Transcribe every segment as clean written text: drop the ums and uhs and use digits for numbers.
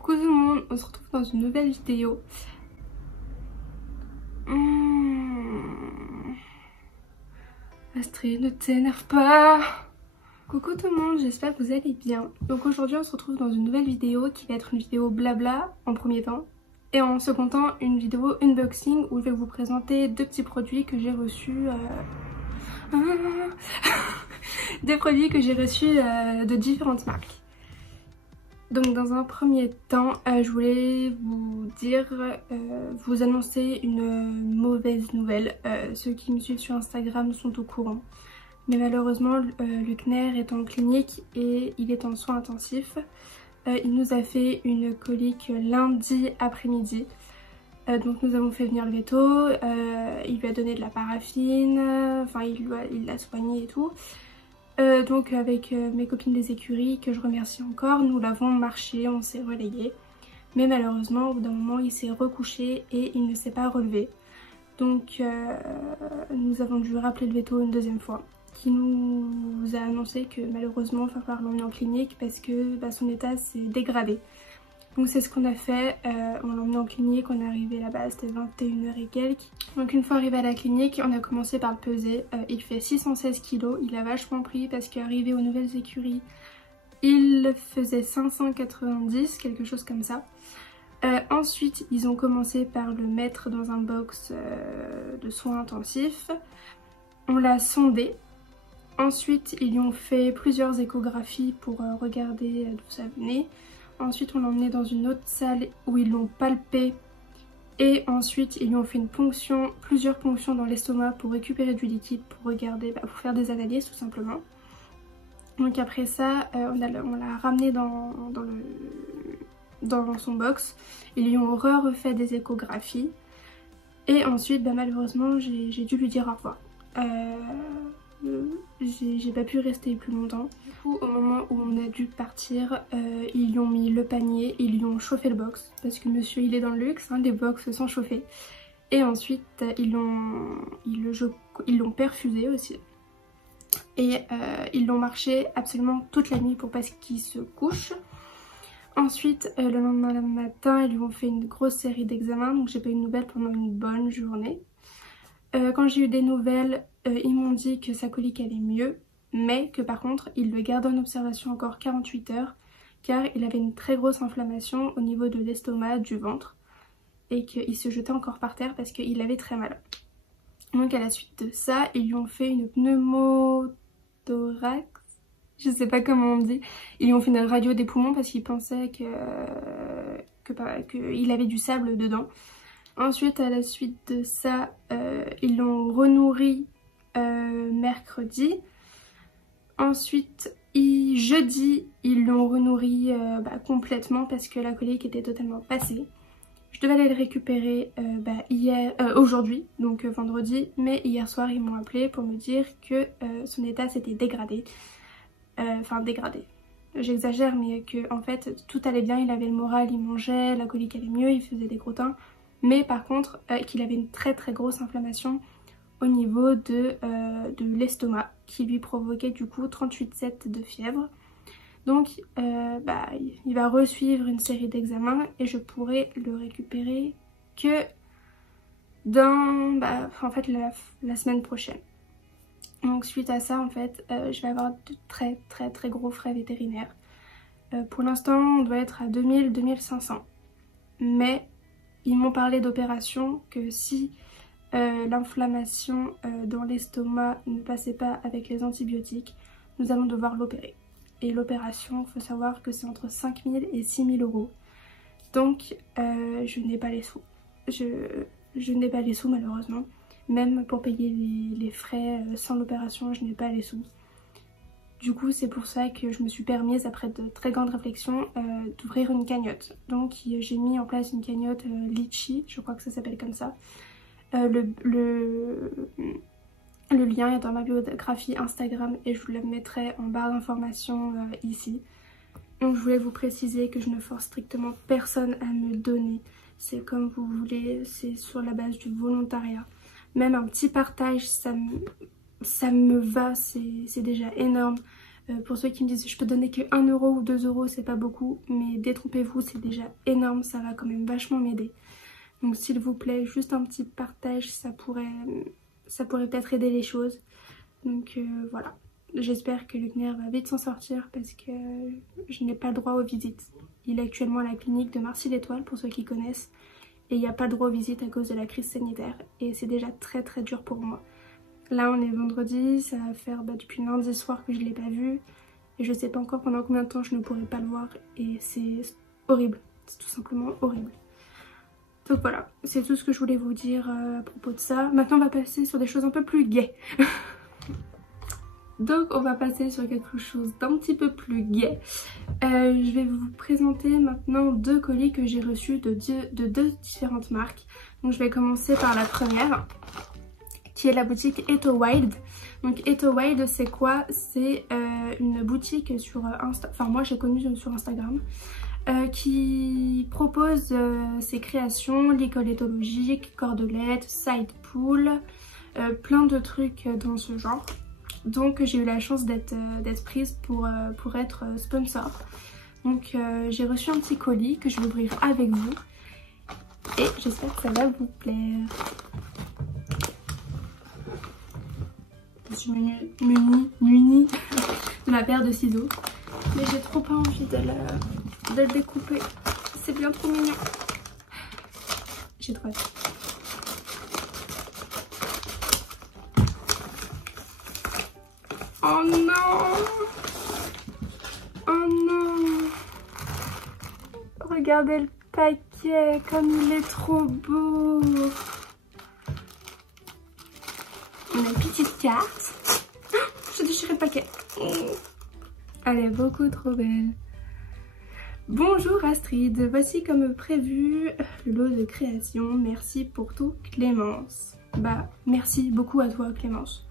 Coucou tout le monde, on se retrouve dans une nouvelle vidéo. Astrid, ne t'énerve pas. Coucou tout le monde, j'espère que vous allez bien. Donc aujourd'hui on se retrouve dans une nouvelle vidéo qui va être une vidéo blabla en premier temps. Et en second temps une vidéo unboxing où je vais vous présenter deux petits produits que j'ai reçus. Des produits que j'ai reçus de différentes marques. Donc dans un premier temps, je voulais vous annoncer une mauvaise nouvelle. Ceux qui me suivent sur Instagram sont au courant. Mais malheureusement, Luckner est en clinique et il est en soins intensifs. Il nous a fait une colique lundi après-midi. Donc nous avons fait venir le veto, il lui a donné de la paraffine, enfin il l'a soigné et tout. Donc avec mes copines des écuries que je remercie encore, nous l'avons marché, on s'est relayé. Mais malheureusement au bout d'un moment il s'est recouché et il ne s'est pas relevé. Donc nous avons dû rappeler le veto une deuxième fois, qui nous a annoncé que malheureusement il va falloir l'emmener en clinique parce que son état s'est dégradé. Donc c'est ce qu'on a fait, on l'a emmené en clinique, on est arrivé là-bas, c'était 21h et quelques. Donc une fois arrivé à la clinique, on a commencé par le peser, il fait 616 kg, il a vachement pris parce qu'arrivé aux nouvelles écuries, il faisait 590, quelque chose comme ça. Ensuite ils ont commencé par le mettre dans un box de soins intensifs, on l'a sondé. Ensuite ils lui ont fait plusieurs échographies pour regarder d'où ça venait. Ensuite on l'a emmené dans une autre salle où ils l'ont palpé et ensuite ils lui ont fait une ponction, plusieurs ponctions dans l'estomac pour récupérer du liquide, pour regarder, pour faire des analyses tout simplement. Donc après ça on l'a ramené dans son box, ils lui ont refait des échographies et ensuite malheureusement j'ai dû lui dire au revoir. J'ai pas pu rester plus longtemps. Du coup au moment où on a dû partir, ils lui ont mis le panier, ils lui ont chauffé le box parce que monsieur il est dans le luxe, les box sont chauffés. Et ensuite ils l'ont perfusé aussi. Et ils l'ont marché absolument toute la nuit pour pas qu'il se couche. Ensuite le lendemain matin ils lui ont fait une grosse série d'examens, donc j'ai pas eu de nouvelles pendant une bonne journée. Quand j'ai eu des nouvelles, ils m'ont dit que sa colique allait mieux, mais que par contre il le gardait en observation encore 48 heures car il avait une très grosse inflammation au niveau de l'estomac, du ventre et qu'il se jetait encore par terre parce qu'il avait très mal. Donc à la suite de ça, ils lui ont fait une pneumothorax, je sais pas comment on dit, ils lui ont fait une radio des poumons parce qu'ils pensaient qu'il avait du sable dedans. Ensuite, à la suite de ça, ils l'ont renourri mercredi. Ensuite, jeudi, ils l'ont renourri complètement parce que la colique était totalement passée. Je devais aller le récupérer aujourd'hui, donc vendredi, mais hier soir ils m'ont appelé pour me dire que son état s'était dégradé. Enfin dégradé. J'exagère, mais que en fait tout allait bien, il avait le moral, il mangeait, la colique allait mieux, il faisait des crottins. Mais par contre qu'il avait une très grosse inflammation au niveau de l'estomac qui lui provoquait du coup 38,7 de fièvre. Donc il va resuivre une série d'examens et je pourrai le récupérer que dans la semaine prochaine. Donc suite à ça en fait je vais avoir de très gros frais vétérinaires. Pour l'instant on doit être à 2000-2500, mais ils m'ont parlé d'opération, que si l'inflammation dans l'estomac ne passait pas avec les antibiotiques, nous allons devoir l'opérer. Et l'opération, il faut savoir que c'est entre 5 000 et 6 000 euros. Donc je n'ai pas les sous. Je n'ai pas les sous malheureusement. Même pour payer les frais sans l'opération, je n'ai pas les sous. Du coup c'est pour ça que je me suis permise, après de très grandes réflexions, d'ouvrir une cagnotte. Donc j'ai mis en place une cagnotte Litchi, je crois que ça s'appelle comme ça. Le lien est dans ma biographie Instagram et je vous le mettrai en barre d'informations ici. Donc je voulais vous préciser que je ne force strictement personne à me donner. C'est comme vous voulez, c'est sur la base du volontariat. Même un petit partage, ça me va, c'est déjà énorme. Pour ceux qui me disent je peux donner que 1 euro ou 2 euros, c'est pas beaucoup, mais détrompez-vous, c'est déjà énorme, ça va quand même vachement m'aider. Donc s'il vous plaît, juste un petit partage, ça pourrait peut-être aider les choses. Donc voilà, j'espère que Lumière va vite s'en sortir parce que je n'ai pas le droit aux visites. Il est actuellement à la clinique de Marcy-l'Étoile pour ceux qui connaissent. Et il n'y a pas de droit aux visites à cause de la crise sanitaire. Et c'est déjà très très dur pour moi. Là on est vendredi, ça va faire depuis lundi soir que je ne l'ai pas vu. Et je sais pas encore pendant combien de temps je ne pourrai pas le voir. Et c'est horrible, c'est tout simplement horrible. Donc voilà, c'est tout ce que je voulais vous dire à propos de ça. Maintenant on va passer sur des choses un peu plus gaies. Donc on va passer sur quelque chose d'un petit peu plus gai. Je vais vous présenter maintenant 2 colis que j'ai reçus de deux différentes marques. Donc je vais commencer par la première, qui est la boutique Eto Wild. Donc Eto Wild c'est quoi? C'est une boutique sur moi j'ai connu sur Instagram, qui propose ses créations, l'école éthologique, cordelettes, side pool, plein de trucs dans ce genre. Donc j'ai eu la chance d'être prise pour être sponsor. Donc j'ai reçu un petit colis que je vais ouvrir avec vous. Et j'espère que ça va vous plaire. Je suis munie de ma paire de ciseaux. Mais j'ai trop pas envie de le découper. C'est bien trop mignon. J'ai trop hâte. Oh non! Oh non! Regardez le paquet, comme il est trop beau! On a une petite carte. Oh, j'ai déchiré le paquet. Elle est beaucoup trop belle. Bonjour Astrid, voici comme prévu le lot de création. Merci pour tout Clémence. Bah merci beaucoup à toi Clémence.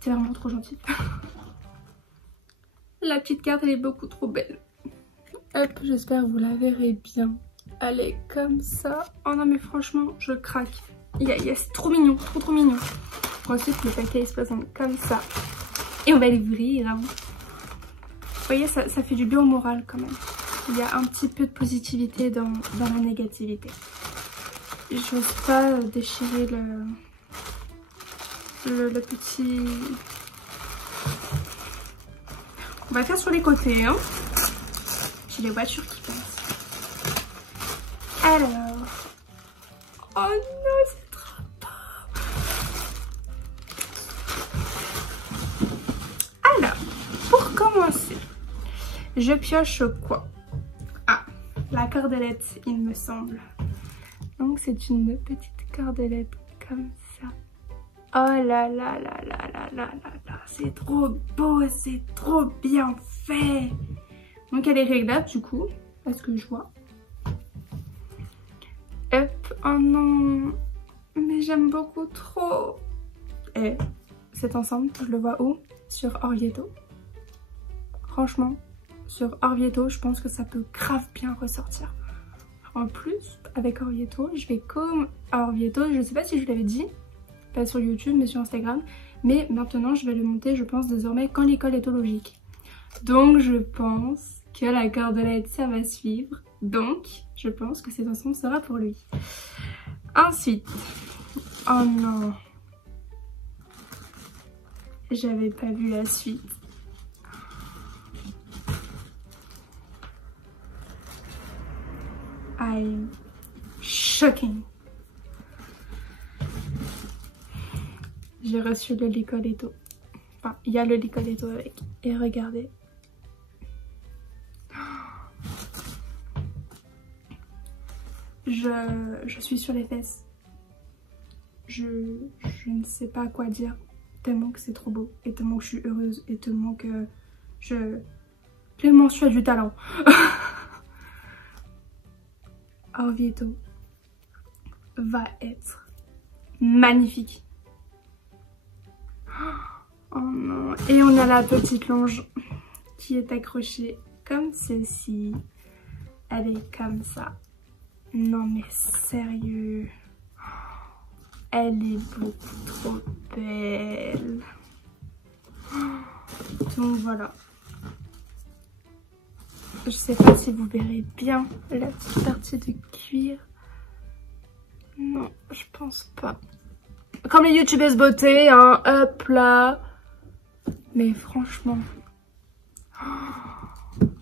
C'est vraiment trop gentil. La petite carte elle est beaucoup trop belle. Hop, j'espère que vous la verrez bien. Elle est comme ça. Oh non mais franchement je craque. C'est trop mignon, trop mignon. Ensuite le paquet il se présente comme ça. Et on va l'ouvrir. Hein. Vous voyez ça fait du bien au moral quand même. Il y a un petit peu de positivité dans la négativité. Je n'ose pas déchirer le petit... On va faire sur les côtés, hein. J'ai les voitures qui passent. Alors... Oh non, c'est trop beau. Alors, pour commencer, je pioche quoi? Ah, la cordelette, il me semble. Donc c'est une petite cordelette comme ça. Oh là là là là là là là là, c'est trop beau, c'est trop bien fait. Donc elle est réglable du coup, parce que je vois. Hop, oh non, mais j'aime beaucoup trop. Et cet ensemble, je le vois où? Sur Orvieto. Franchement, sur Orvieto, je pense que ça peut grave bien ressortir. En plus, avec Orvieto, je vais comme Orvieto, je ne sais pas si je l'avais dit, pas sur YouTube mais sur Instagram, mais maintenant je vais le monter je pense désormais quand l'école éthologique. Donc je pense que la cordelette ça va suivre, donc je pense que cet ensemble sera pour lui. Ensuite, oh non, j'avais pas vu la suite. I'm shocking. J'ai reçu le Licoletto. Enfin, il y a le Licoletto avec. Et regardez. Je suis sur les fesses. Je ne sais pas quoi dire. Tellement que c'est trop beau. Et tellement que je suis heureuse. Et tellement que Tellement je suis du talent. Orvieto va être magnifique. Oh non. Et on a la petite longe qui est accrochée comme ceci. Elle est comme ça. Non mais sérieux. Elle est beaucoup trop belle. Donc voilà. Je sais pas si vous verrez bien la petite partie de cuir. Non, je pense pas. Comme les youtubeuses beauté, hein, hop là. Mais franchement,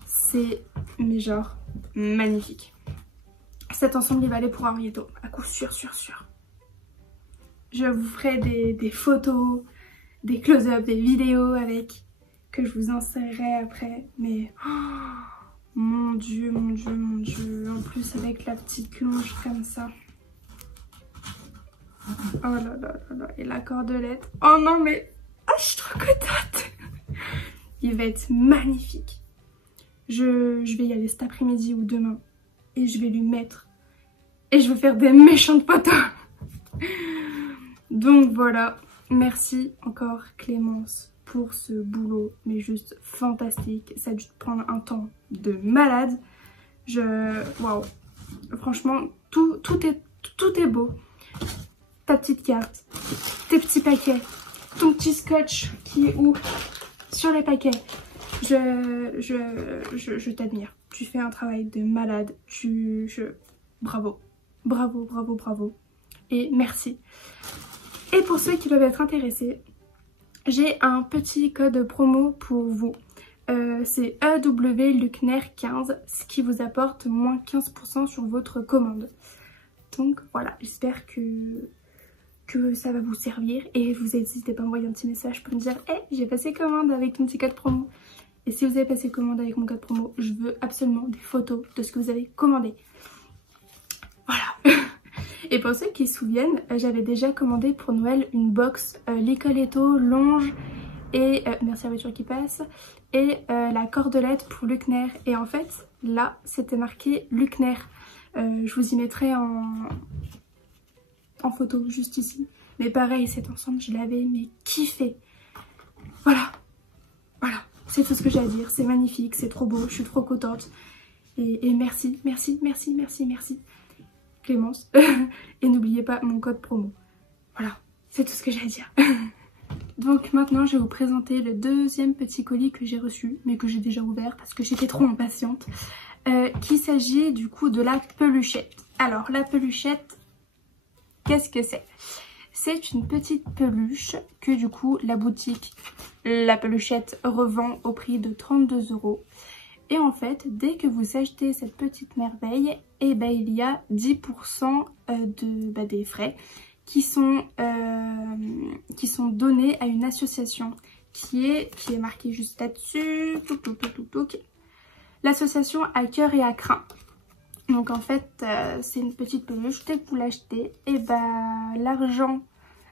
c'est, mais genre, magnifique. Cet ensemble, il va aller pour un rideau, à coup sûr. Je vous ferai des photos, des close-up, des vidéos avec, que je vous insérerai après. Mais, mon dieu. En plus, avec la petite longe comme ça. Oh là là. Et la cordelette. Oh non, mais, je suis trop contente. Il va être magnifique. Je vais y aller cet après-midi ou demain. Et je vais lui mettre. Et je vais faire des méchantes photos. Donc voilà. Merci encore Clémence pour ce boulot. Mais juste fantastique. Ça a dû te prendre un temps de malade. Waouh. Franchement, tout est beau. Ta petite carte. Tes petits paquets. Ton petit scotch qui est où? Sur les paquets. Je t'admire. Tu fais un travail de malade. Bravo. Et merci. Et pour ceux qui doivent être intéressés, j'ai un petit code promo pour vous. C'est EWLUCNER15, ce qui vous apporte moins 15% sur votre commande. Donc voilà, j'espère que ça va vous servir. Et vous n'hésitez pas à m'envoyer un petit message pour me dire « Hey, j'ai passé commande avec ton petit code promo ». Et si vous avez passé commande avec mon code promo, je veux absolument des photos de ce que vous avez commandé. Voilà. Et pour ceux qui se souviennent, j'avais déjà commandé pour Noël une box Licoletto, longe et merci à la voiture qui passe, et la cordelette pour Lucner. Et en fait, là, c'était marqué Lucner. Je vous y mettrai en photo juste ici. Mais pareil, cet ensemble, je l'avais mais kiffé. Voilà. C'est tout ce que j'ai à dire. C'est magnifique, c'est trop beau, je suis trop contente. Et merci Clémence. Et n'oubliez pas mon code promo. Voilà, c'est tout ce que j'ai à dire. Donc maintenant, je vais vous présenter le deuxième petit colis que j'ai reçu, mais que j'ai déjà ouvert parce que j'étais trop impatiente. Qu'il s'agit du coup de la peluchette. Alors, la peluchette, qu'est-ce que c'est? C'est une petite peluche que du coup la boutique La Peluchette revend au prix de 32 €. Et en fait, dès que vous achetez cette petite merveille, et ben, il y a 10% des frais qui sont donnés à une association qui est marquée juste là-dessus. L'association À Cœur et à Crin. Donc en fait, c'est une petite peluche. Dès que vous l'achetez, et ben l'argent,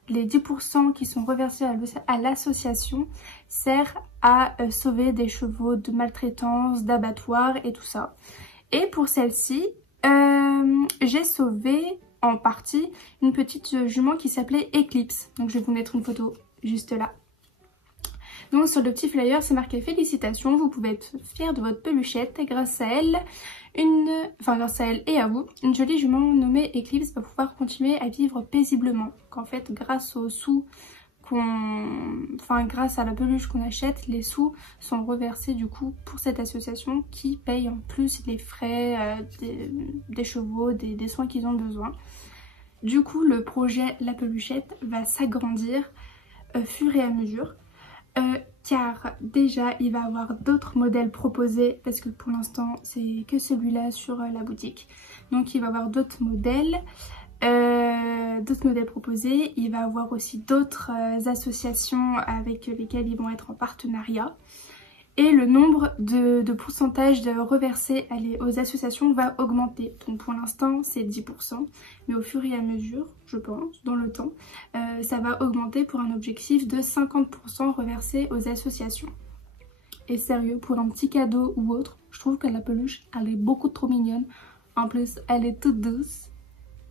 les 10% qui sont reversés à l'association sert à sauver des chevaux de maltraitance, d'abattoirs et tout ça. Et pour celle-ci, j'ai sauvé en partie une petite jument qui s'appelait Eclipse. Donc je vais vous mettre une photo juste là. Donc sur le petit flyer, c'est marqué félicitations, vous pouvez être fiers de votre peluchette. Grâce à elle, grâce à elle et à vous, une jolie jument nommée Eclipse va pouvoir continuer à vivre paisiblement. Qu'en fait, grâce aux sous grâce à la peluche qu'on achète, les sous sont reversés du coup pour cette association qui paye en plus les frais des chevaux, des soins qu'ils ont besoin. Du coup, le projet La Peluchette va s'agrandir fur et à mesure. Car déjà il va avoir d'autres modèles proposés parce que pour l'instant c'est que celui-là sur la boutique. Donc il va avoir d'autres modèles proposés. Il va avoir aussi d'autres associations avec lesquelles ils vont être en partenariat. Et le nombre de pourcentage de reversés aux associations va augmenter. Donc pour l'instant c'est 10%, mais au fur et à mesure, je pense, dans le temps, ça va augmenter pour un objectif de 50% reversés aux associations. Et sérieux, pour un petit cadeau ou autre, je trouve que la peluche, elle est beaucoup trop mignonne. En plus, elle est toute douce.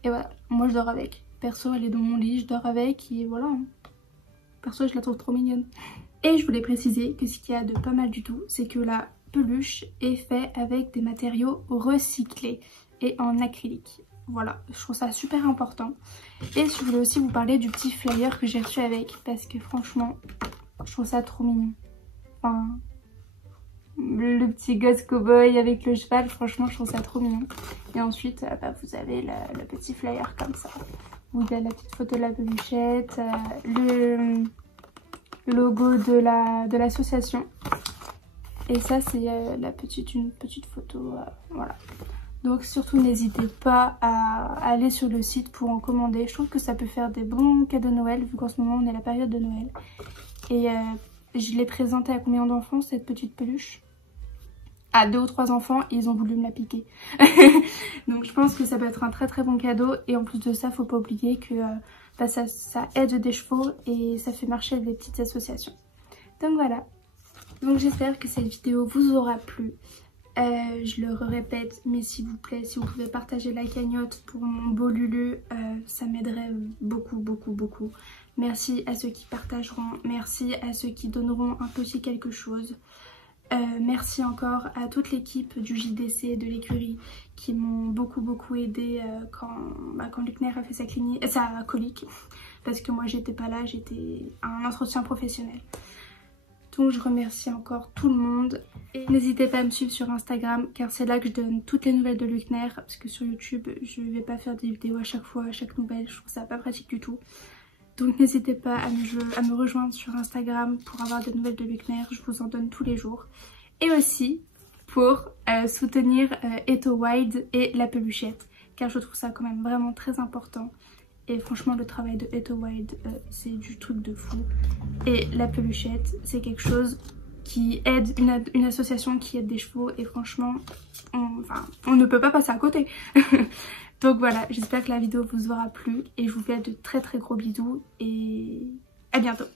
Et voilà, moi je dors avec. Perso, elle est dans mon lit, je dors avec et voilà. Perso, je la trouve trop mignonne. Et je voulais préciser que ce qu'il y a de pas mal du tout, c'est que la peluche est faite avec des matériaux recyclés et en acrylique. Voilà, je trouve ça super important. Et je voulais aussi vous parler du petit flyer que j'ai reçu avec, parce que franchement, je trouve ça trop mignon. Enfin, le petit gosse cow-boy avec le cheval, franchement je trouve ça trop mignon. Et ensuite vous avez le petit flyer comme ça, où il y a la petite photo de la peluchette, le logo de l'association. Et ça c'est une petite photo, voilà. Donc surtout n'hésitez pas à aller sur le site pour en commander. Je trouve que ça peut faire des bons cadeaux de Noël, vu qu'en ce moment on est à la période de Noël. Et je l'ai présentée à combien d'enfants cette petite peluche? À 2 ou 3 enfants, et ils ont voulu me la piquer. Donc je pense que ça peut être un très très bon cadeau. Et en plus de ça, faut pas oublier que ça aide des chevaux et ça fait marcher des petites associations. Donc voilà. Donc j'espère que cette vidéo vous aura plu. Je le répète, mais s'il vous plaît, si vous pouvez partager la cagnotte pour mon beau Lulu, ça m'aiderait beaucoup, beaucoup, beaucoup. Merci à ceux qui partageront, merci à ceux qui donneront un petit quelque chose. Merci encore à toute l'équipe du JDC et de l'écurie qui m'ont beaucoup, beaucoup aidé quand Luckner a fait sa colique. Parce que moi j'étais pas là, j'étais à un entretien professionnel. Donc je remercie encore tout le monde. Et n'hésitez pas à me suivre sur Instagram, car c'est là que je donne toutes les nouvelles de Luckner. Parce que sur YouTube, je vais pas faire des vidéos à chaque fois, à chaque nouvelle. Je trouve ça pas pratique du tout. Donc n'hésitez pas à me rejoindre sur Instagram pour avoir des nouvelles de Luckner. Je vous en donne tous les jours. Et aussi pour soutenir Eto Wild et la peluchette. Car je trouve ça quand même vraiment très important. Et franchement le travail de Eto Wild c'est du truc de fou. Et la peluchette c'est quelque chose qui aide, une association qui aide des chevaux. Et franchement on ne peut pas passer à côté. Donc voilà, j'espère que la vidéo vous aura plu. Et je vous fais de très très gros bisous. Et à bientôt.